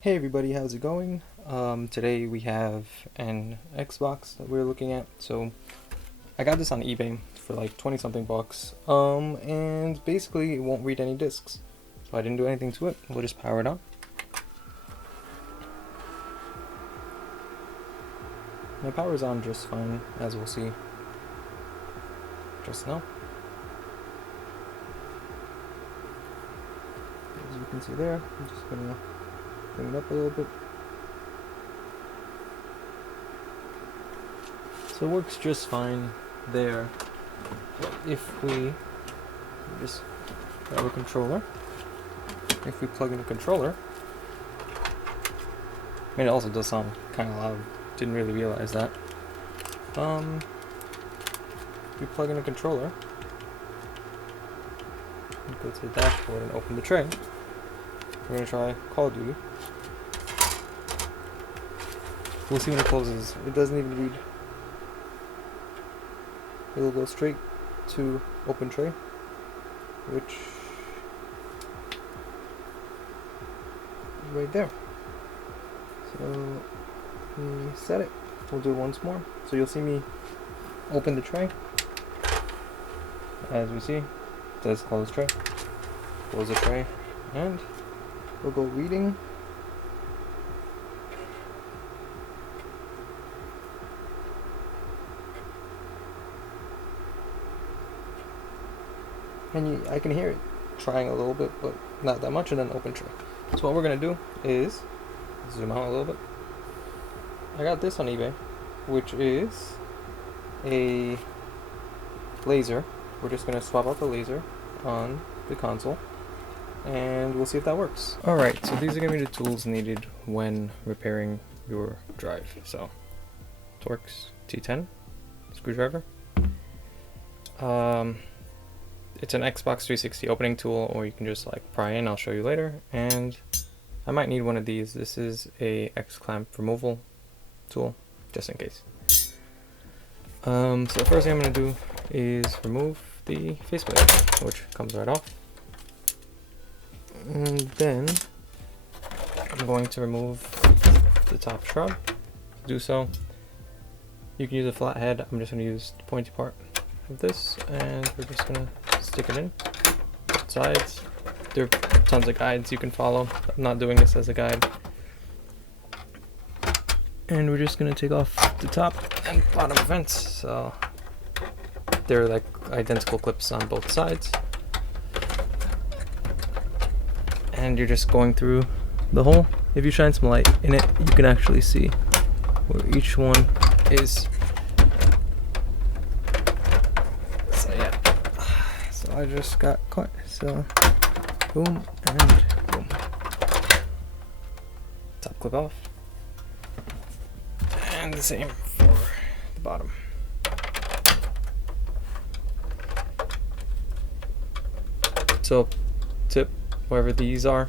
Hey everybody, how's it going? Today we have an Xbox that we're looking at. So I got this on eBay for like 20 something bucks. And basically it won't read any discs. So I didn't do anything to it. We'll just power it on. My power's on just fine, as we'll see just now. As you can see there, I'm just gonna bring it up a little bit. So it works just fine there. But if we just grab a controller, if we plug in a controller, I mean it also does sound kind of loud, didn't really realize that. We plug in a controller, and go to the dashboard and open the tray. We're going to try Call of Duty. We'll see when it closes. It doesn't even read. It'll go straight to open tray, which is right there. So we set it. We'll do it once more. So you'll see me open the tray. As we see, it says close tray. Close the tray, and we'll go reading. And I can hear it trying a little bit, but not that much, and then open tray. So what we're gonna do is zoom out a little bit. I got this on eBay, which is a laser. We're just gonna swap out the laser on the console, and we'll see if that works. Alright, so these are gonna be the tools needed when repairing your drive. So, Torx T10 screwdriver. It's an Xbox 360 opening tool, or you can just like pry in. I'll show you later. And I might need one of these. This is a X-clamp removal tool, just in case. So the first thing I'm going to do is remove the faceplate, which comes right off. And then I'm going to remove the top shroud. To do so, you can use a flat head. I'm just going to use the pointy part of this, and we're just going to stick it in both sides. There are tons of guides you can follow. I'm not doing this as a guide. And we're just going to take off the top and bottom vents. So they're like identical clips on both sides. And you're just going through the hole. If you shine some light in it, you can actually see where each one is. So yeah. So I just got caught. So boom and boom. Top clip off. And the same for the bottom. So tip, wherever these are,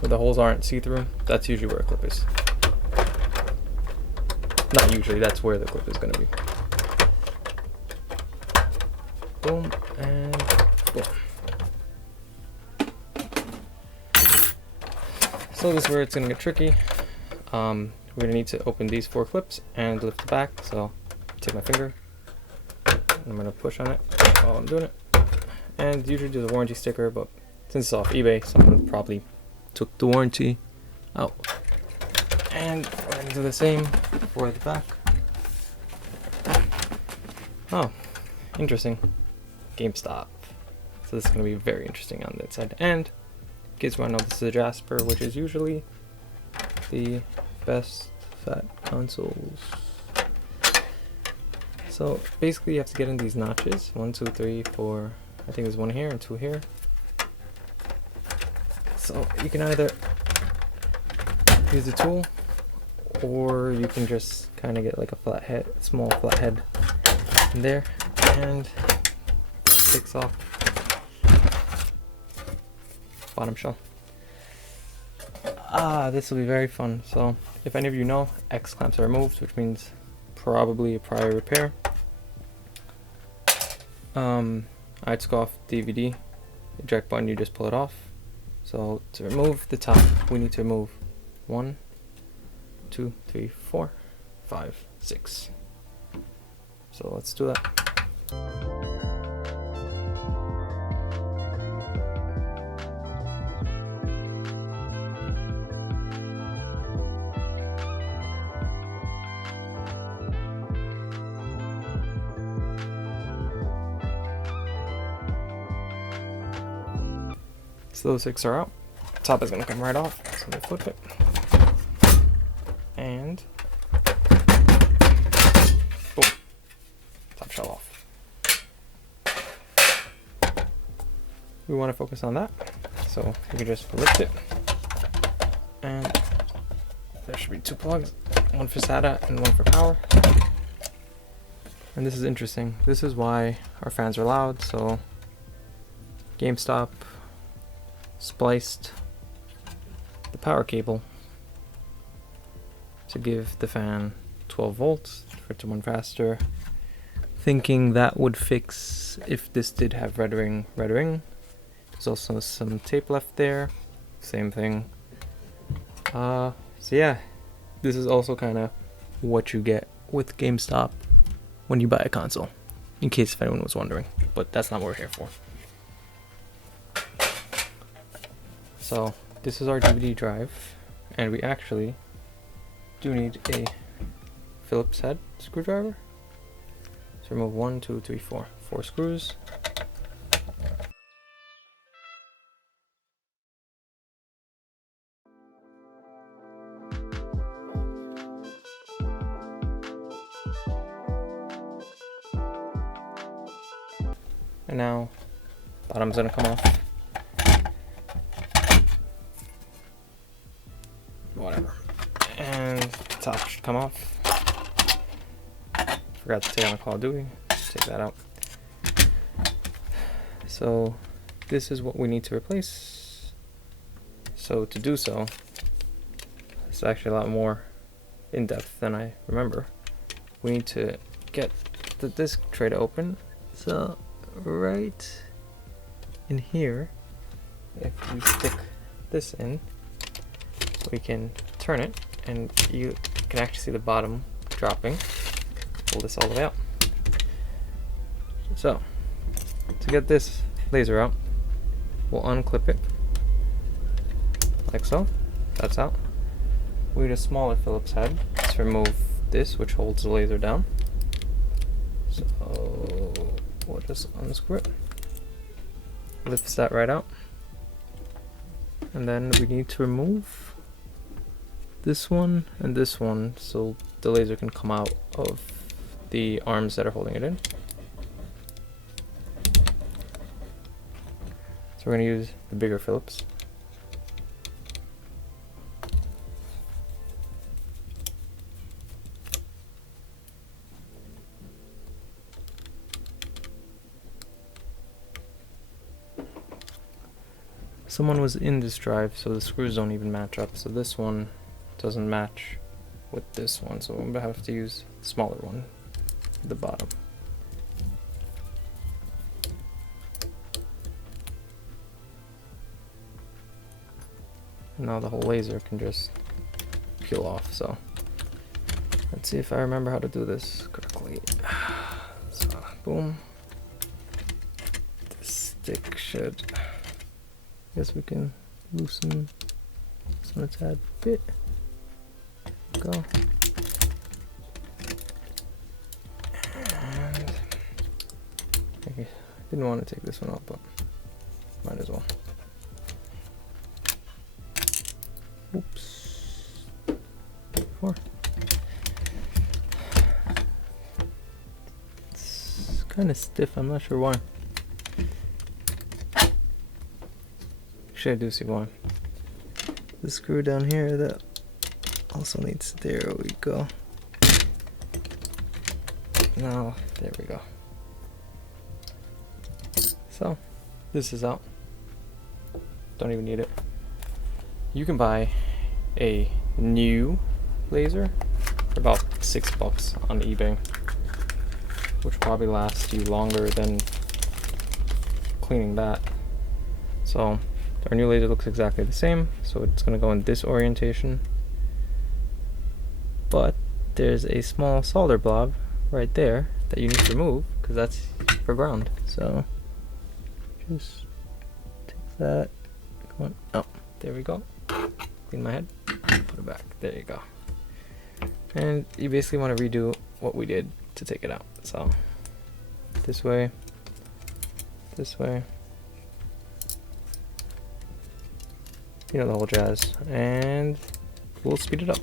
where the holes aren't see-through, that's usually where a clip is. Not usually, that's where the clip is going to be. Boom and boom. So this is where it's going to get tricky. We're going to need to open these 4 clips and lift the back. So take my finger, and I'm going to push on it while I'm doing it. And usually do the warranty sticker, but since it's off eBay, someone probably took the warranty out. And we're going to do the same for the back. Oh, interesting. Gamestop. So this is going to be very interesting on that side. And in case you want to know, this is a Jasper, which is usually the best fat consoles. So basically you have to get in these notches. 1, 2, 3, 4. I think there's 1 here and 2 here. So you can either use the tool, or you can just kind of get like a flat head, small flat head in there, and takes off bottom shell. This will be very fun. So if any of you know, X clamps are removed, which means probably a prior repair. I took off DVD, eject button, you just pull it off. So to remove the top, we need to remove 1, 2, 3, 4, 5, 6. So let's do that. So those 6 are out. Top is going to come right off. So we flip it. And boom. Top shell off. We want to focus on that. So we can just lift it. And there should be 2 plugs. One for SATA and one for power. And this is interesting. This is why our fans are loud. So Gamestop spliced the power cable to give the fan 12 volts for it to run faster, thinking that would fix if this did have red ring. There's also some tape left there, same thing. So yeah, this is also kind of what you get with GameStop when you buy a console, in case if anyone was wondering, but that's not what we're here for. So this is our DVD drive, and we actually do need a Phillips head screwdriver. So remove 1, 2, 3, 4 screws. And now bottom's gonna come off. Whatever. And top should come off. Forgot to take on the Call of Duty. Take that out. So this is what we need to replace. So to do so, it's actually a lot more in depth than I remember. We need to get the disc tray to open. So right in here, if we stick this in, we can turn it, and you can actually see the bottom dropping. Pull this all the way out. So to get this laser out, we'll unclip it like so. That's out. We need a smaller Phillips head to remove this, which holds the laser down. So we'll just unscrew it. Lifts that right out. And then we need to remove this one and this one so the laser can come out of the arms that are holding it in. So we're going to use the bigger Phillips. Someone was in this drive, so the screws don't even match up. So this one doesn't match with this one, so I'm gonna have to use the smaller one at the bottom. And now the whole laser can just peel off. So let's see if I remember how to do this correctly. So boom. This stick should, guess we can loosen this one a tad bit. Go. And I didn't want to take this one off, but might as well. Oops. 4. It's kind of stiff, I'm not sure why. Actually, I do see why. The screw down here that also needs, there we go. Now, there we go. So, this is out. Don't even need it. You can buy a new laser for about $6 on eBay, which will probably last you longer than cleaning that. So, our new laser looks exactly the same, so it's going to go in this orientation. but there's a small solder blob right there that you need to remove because that's for ground. So just take that. Come on. Oh, there we go. Clean my head. Put it back. There you go. And you basically want to redo what we did to take it out. So this way, you know, the whole jazz, and we'll speed it up.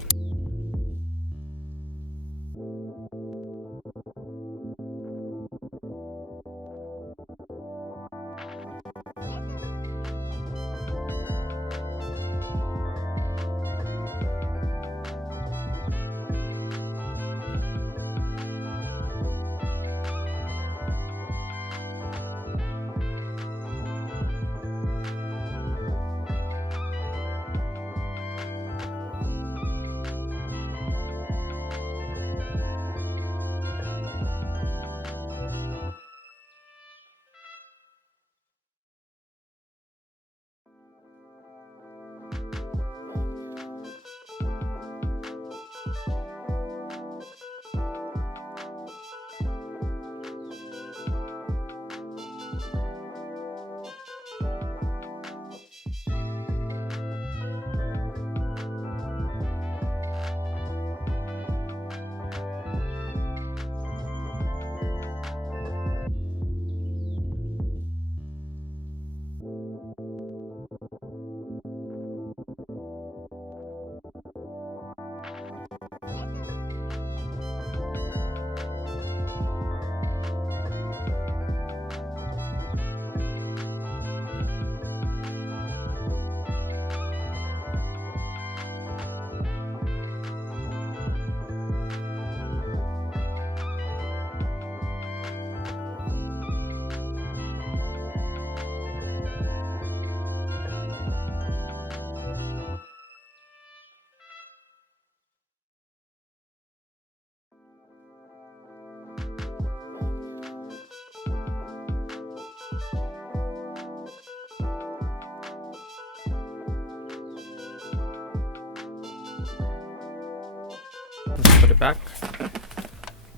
Let's put it back.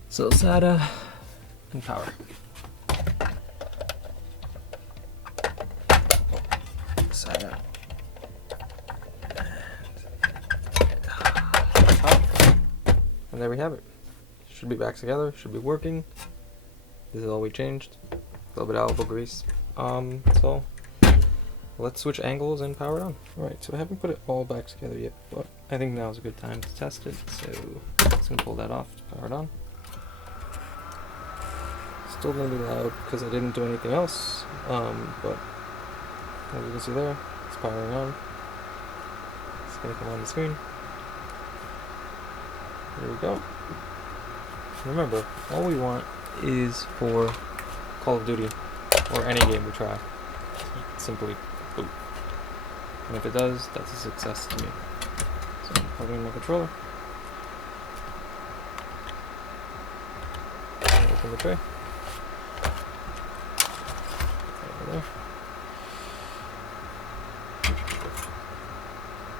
So SATA and power. SATA and there we have it. Should be back together. Should be working. This is all we changed. A little bit of elbow grease. So let's switch angles and power it on. Alright, so I haven't put it all back together yet, but I think now is a good time to test it. So I'm just gonna pull that off to power it on. Still gonna be loud because I didn't do anything else. But as you can see there, it's powering on. It's gonna come on the screen. There we go. Remember, all we want is for Call of Duty or any game we try. Simply boot. And if it does, that's a success to me. So I'm plugging in my controller. And open the tray. Over there.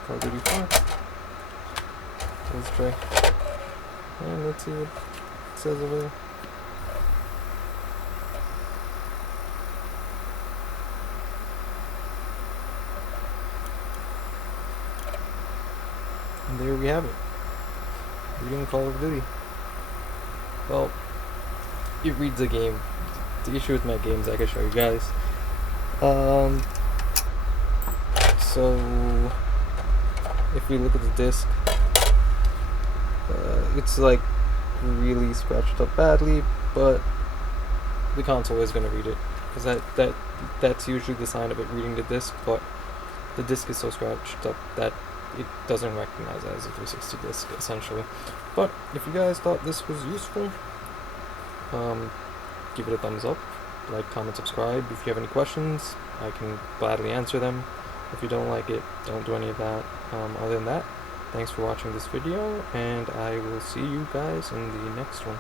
Call of Duty 4. Close the tray. And let's see what it says over there. And there we have it. Reading Call of Duty. Well, it reads a game. The issue with my games I can show you guys. So if we look at the disc, it's like really scratched up badly, but the console is going to read it because that's usually the sign of it reading the disc, but the disc is so scratched up that it doesn't recognize it as a 360 disc essentially. But if you guys thought this was useful, give it a thumbs up, like, comment, subscribe. If you have any questions, I can gladly answer them. If you don't like it, don't do any of that. Other than that, thanks for watching this video, and I will see you guys in the next one.